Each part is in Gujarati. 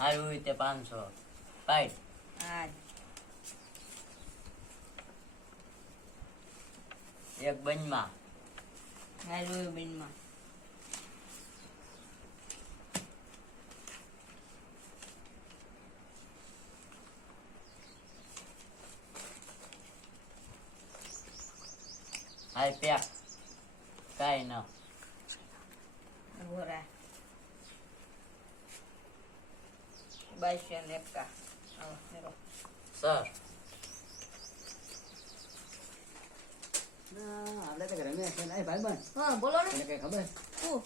આવ્યું તે 500 કાઢ. હા એક બંધમાં આવ્યું બેનમાં હાય પેક કાઈ ન ઘોરા 22 ને એકા આવો નેરો સર આપણે તો રમ્યા છે નહીં ભાઈબંધ હા બોલો ને તને કઈ ખબર હું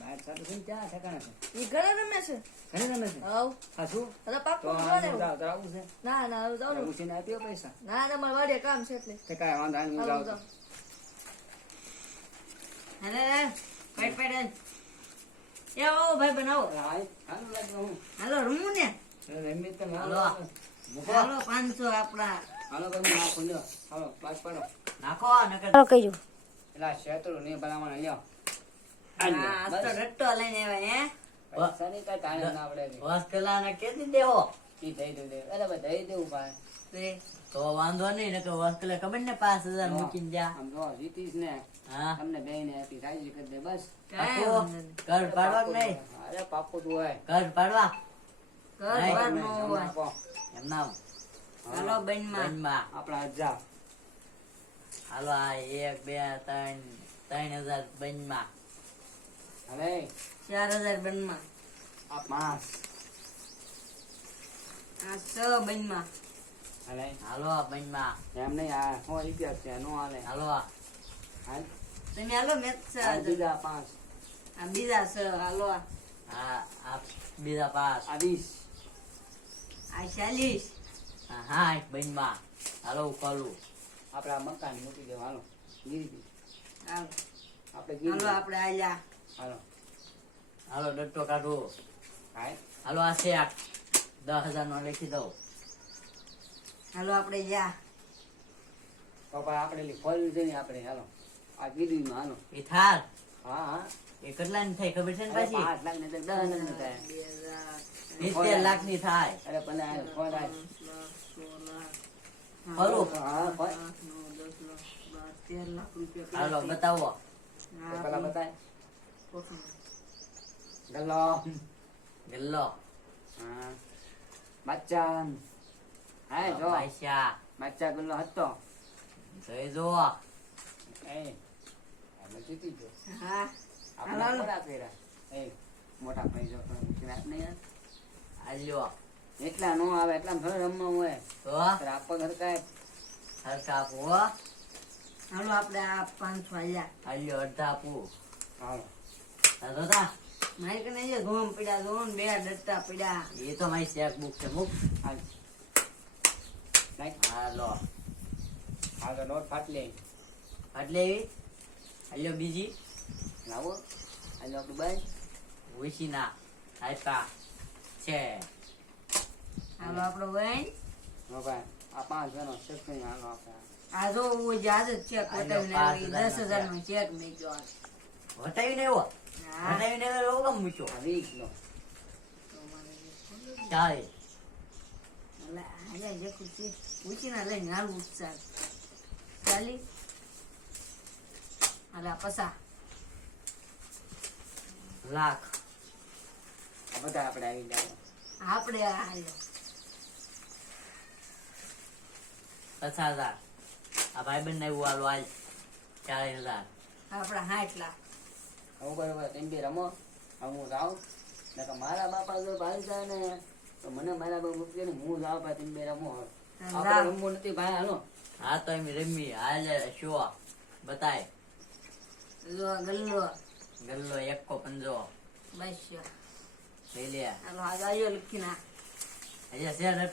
બાર સાથે છે ક્યાં ઠેકાણા છે ઈ ઘરે રમે છે ઘરે રમે છે આવ હા શું અરે તો પાક્કું આમ બોલો ને જાવ તો આવું છે ના ના હવે જાવ ને ઉછીને આપ્યો પૈસા ના ના મારે વાડીએ કામ છે એટલે તે કાંઈ વાંધો નહીં હું હાલો જાઉં જાવ અરે પેટ પેટ એ આવો ભાઈ બનાવો હાલ હાલ લાગે હું હાલો રમવું ને રમી તો હાલો. મૂકો હાલો 500 આપડા હાલો ભાઈ હું આ ખોલ્યો હાલો બાદ પડો નાખો નકર કહીજો એલા શેતરું નહીં બનાવવાના લ્યો હા આજ તો રટ્ટો લઈને આવ્યા હે પૈસા નહીં કાંઈ ટાણે ના આવડે નહીં. વાસ કલાને કેદી દેવો ઈ દઈ દઉં દે અરે ભાઈ દઈ દેવું ભાઈ તે તો વાંધો નહીં નકર વાસ કલા ખબર ને 5000 મૂકીને જા. આમ જો જીતીશ ને હા તમને બેયને આપી રાજી કરી દે બસ કાંઈ આપો. વાંધો નહીં. કર પાડવા કે નહીં અરે પાપો તું હોય કર પાડવા ઘર નહીં, બાર તમે નો જમવા હોય આપો. એમ નામ હાલો બેનમાં બંધમાં આપણા હજાર હાલો આ 1 2 3 3000 બંધમાં હવે 4000 બેનમાં આ 5 આ 6 બેનમાં હવે હાલો બંધમાં એમ નહીં આ 100 રૂપિયા છે નો હાલે હાલો હાલ તમે હાલો મેચ છે આ આજે. બીજા 5 આ બીજા છે હાલો આ આ બીજા પાસ આ 20 આ 40 હા બંધમાં હાલો ખોલું આપણે આ મકાન મૂકી દેવા હાલો ગીરી હાલો આપણે ગીરી હાલો આપણે આયા હાલો હાલો ડટ્ટો કાઢો હાય હાલો આ છે 10000 નો લખી દઉં હાલો આપણે જા પપ્પા આપણે લી ખોલ્યું છે ને આપણે હાલો આ ગીરીમાં હાલો એ થાર હા હા એ કેટલા ની થાય ખબર છે ને અરે પાછી 5 લાખ ને તો 10 લાખ ને થાય 70 લાખ ની થાય અરે ભલે આ ખોલ આ ખોલું હા ખોલ 13 લાખ રૂપિયા હાલો બતાવો તો પેલા બતાય ગલ્લો ગલ્લો હા બચ્ચા હા જો પૈસા બચ્ચા ગલ્લો હતો જોઈ જો એ અમે જીતી ગયો હા આપણે હાલો. મોટા કર્યા એ મોટા પૈસો રાત નહીં યાર હાલ્યો એટલા નો આવે એટલા થોડું રમવા હોય તો આપવા ઘર કાંઈ હરખા આપો હાલો આપણે આ 500 આયા હાલ્યો અડધા આપું હાલો હા તા મારી કને જે ઘઉં પડ્યા જો ને 2 ડટ્ટા પડ્યા એ તો મારી ચેક બુક છે મુક હાલ નાખ હાલો હા તો નોટ ફાટ લે એટલે એવી હાલ્યો બીજી લાવો હાલો આપણું બાઈ ઉઈસીના આપ્યા છે હાલો આપણો વેણ નો ભાઈ આ 5 જણો સસ્તું હાલો આપણે આ જો હું જાજ ચેક બતાવીને આવી 10000 નો ચેક મેક્યો વટાવીને એવો હા વટાવીને એવો કેમ મૂક્યો આ 20 નો ચાલે અલા આયા જે ખુશી ઉચીના લઈને હાલ ઉત્સાહ ચાલી અલા પસા લાખ આ બધા આપણે આવી જાય આપણે આ હાલ્યો 50000 આ ભાઈબંધ ને એવું હાલો હાલ 40000 આપણા 60 લાખ હું બરોબર તેમ બી રમો હવે હું જાઉં નકર મારા બાપા જો ભાઈ જાય ને તો મને મારા બાપ મૂકી ને હું જાઉં ભાઈ તેમ બી રમો આપણે રામ. રમવું નથી ભાઈ હાલો હા તો એમ રમી હાલ શો બતાય જો આ ગલ્લો ગલ્લો 150 બસ લઈ લે હાલો આ ગાયો લખી ના હજી શેર